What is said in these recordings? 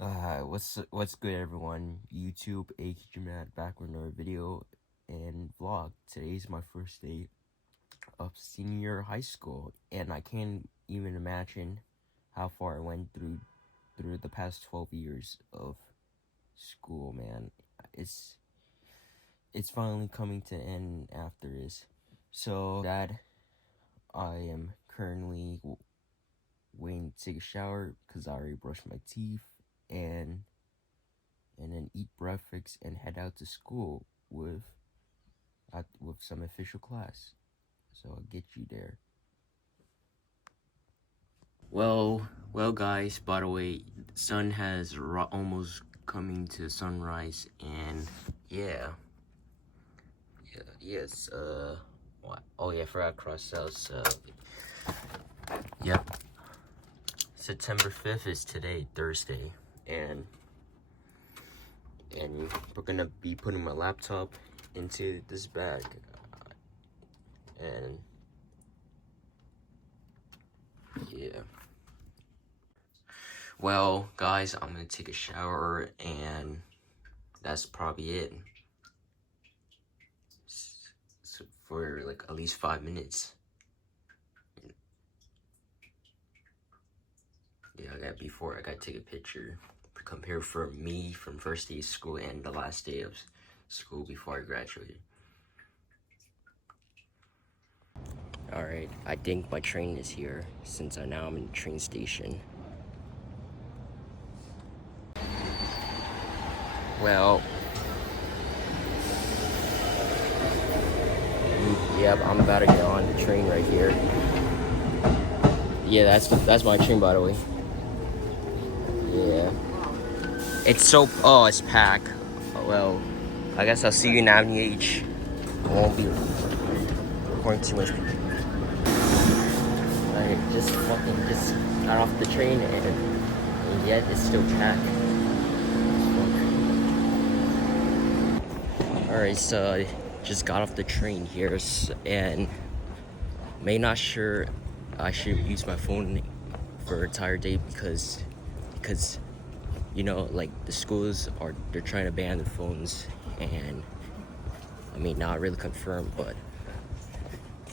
What's good, everyone? YouTube, Matt, back with another video and vlog. Today's my first day of senior high school, and I can't even imagine how far I went through the past 12 years of school. Man, it's finally coming to an end after this. So, Dad, I am currently waiting to take a shower because I already brushed my teeth and then eat breakfast and head out to school with some official class. So I'll get you there. Well, guys. By the way, the sun has almost coming to sunrise, and yes. What? Oh yeah, I forgot cross out. So, yep. September 5th is today, Thursday, and we're gonna be putting my laptop into this bag, and yeah. Well, guys, I'm gonna take a shower, and that's probably it. So for like at least 5 minutes. Yeah, I gotta take a picture. Compare for me from first day of school and the last day of school before I graduated. Alright, I think my train is here since now I'm in the train station. Well, yep, I'm about to get on the train right here. Yeah, that's my train, by the way. Yeah. It's packed. Well, I guess I'll see you in Avenue H. I won't be recording too much people. I just got off the train, and yet it's still packed. Alright, so I just got off the train here, and not sure I should use my phone for an entire day because you know, like, the schools they're trying to ban the phones, and I mean, not really confirmed, but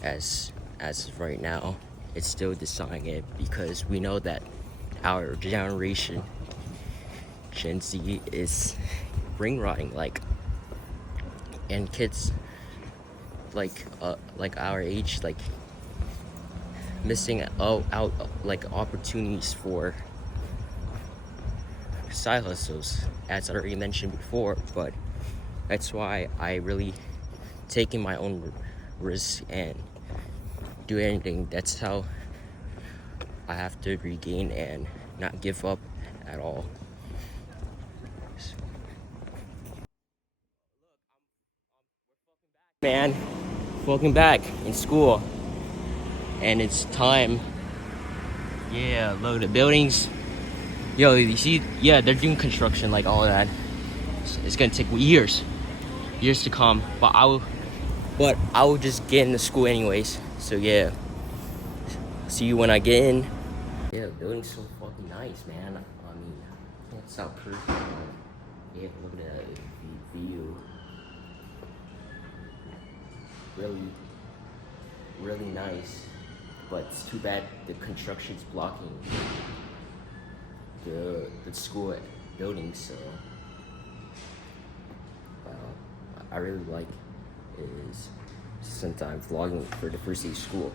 as of right now, it's still deciding it because we know that our generation, Gen Z, is brain rotting, and kids like our age, like, missing out like opportunities for side hustles, as I already mentioned before. But that's why I really taking my own risk and do anything. That's how I have to regain and not give up at all. Man, welcome back in school, and it's time. Yeah, look, the buildings. Yo, you see? Yeah, they're doing construction, like all of that. It's gonna take years to come. But I will just get into school anyways. So yeah, see you when I get in. Yeah, the building's so fucking nice, man. I mean, it's not perfect. Yeah, look at that view. Really nice. But it's too bad the construction's blocking the school building, so I really like is sometimes vlogging for the first day of school.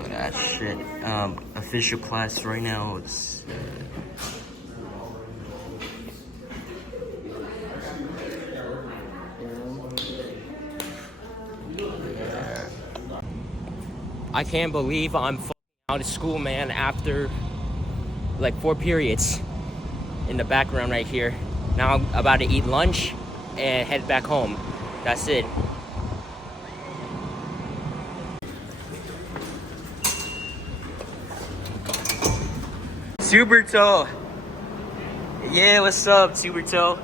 Ah, shit. Official class right now is I can't believe I'm out of school, man, after like 4 periods in the background right here. Now I'm about to eat lunch and head back home. That's it. Tuberto. Yeah, what's up, Tuberto?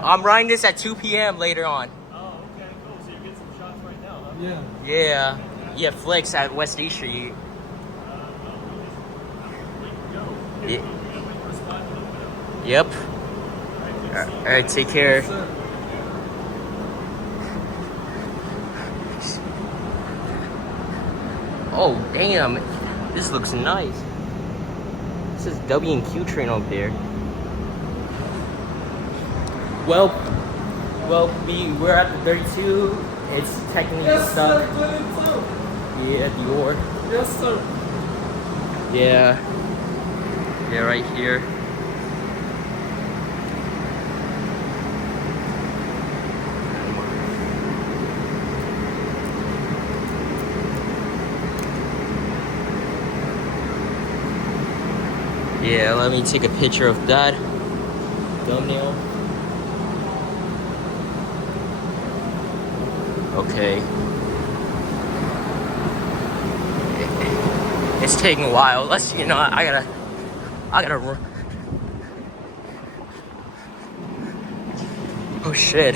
I'm riding this at 2 p.m. later on. Oh, okay, cool. So you're getting some shots right now, huh? Yeah. Yeah, Flex at West A Street. Yeah. Yep. Alright, take care. Yes, sir. Oh, damn. This looks nice. This is W&Q train up there. Well, we're at the 32. It's technically stuck. Yeah, Dior. Yes, sir. Yeah. Yeah, right here. Yeah, let me take a picture of that thumbnail. Okay. It's taking a while. I gotta run. Oh shit.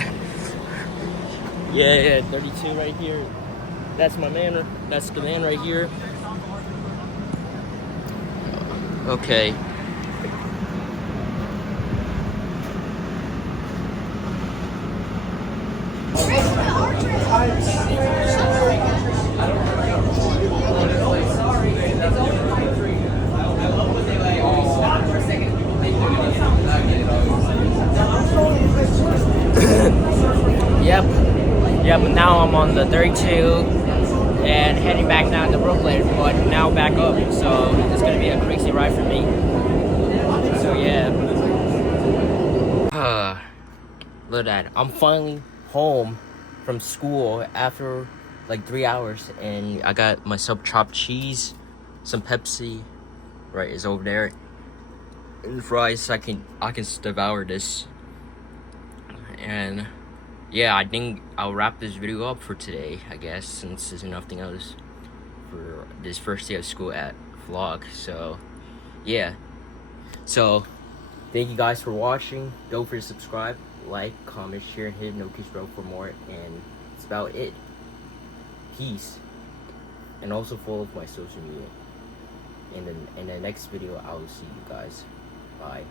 Yeah, 32 right here. That's my man. That's the man right here. Okay. Yep, now I'm on the 32 and heading back down to Brooklyn, but now back up. So it's gonna be a crazy ride for me. So yeah. Look at that. I'm finally home from school after like 3 hours, and I got myself chopped cheese, some Pepsi, right, is over there, and fries. I can devour this. And yeah, I think I'll wrap this video up for today, I guess, since there's nothing else for this first day of school at vlog. So yeah, so thank you guys for watching. Don't forget to subscribe, like, comment, share, and hit the notification bell for more. And that's about it. Peace. And also follow my social media. In the next video, I will see you guys. Bye.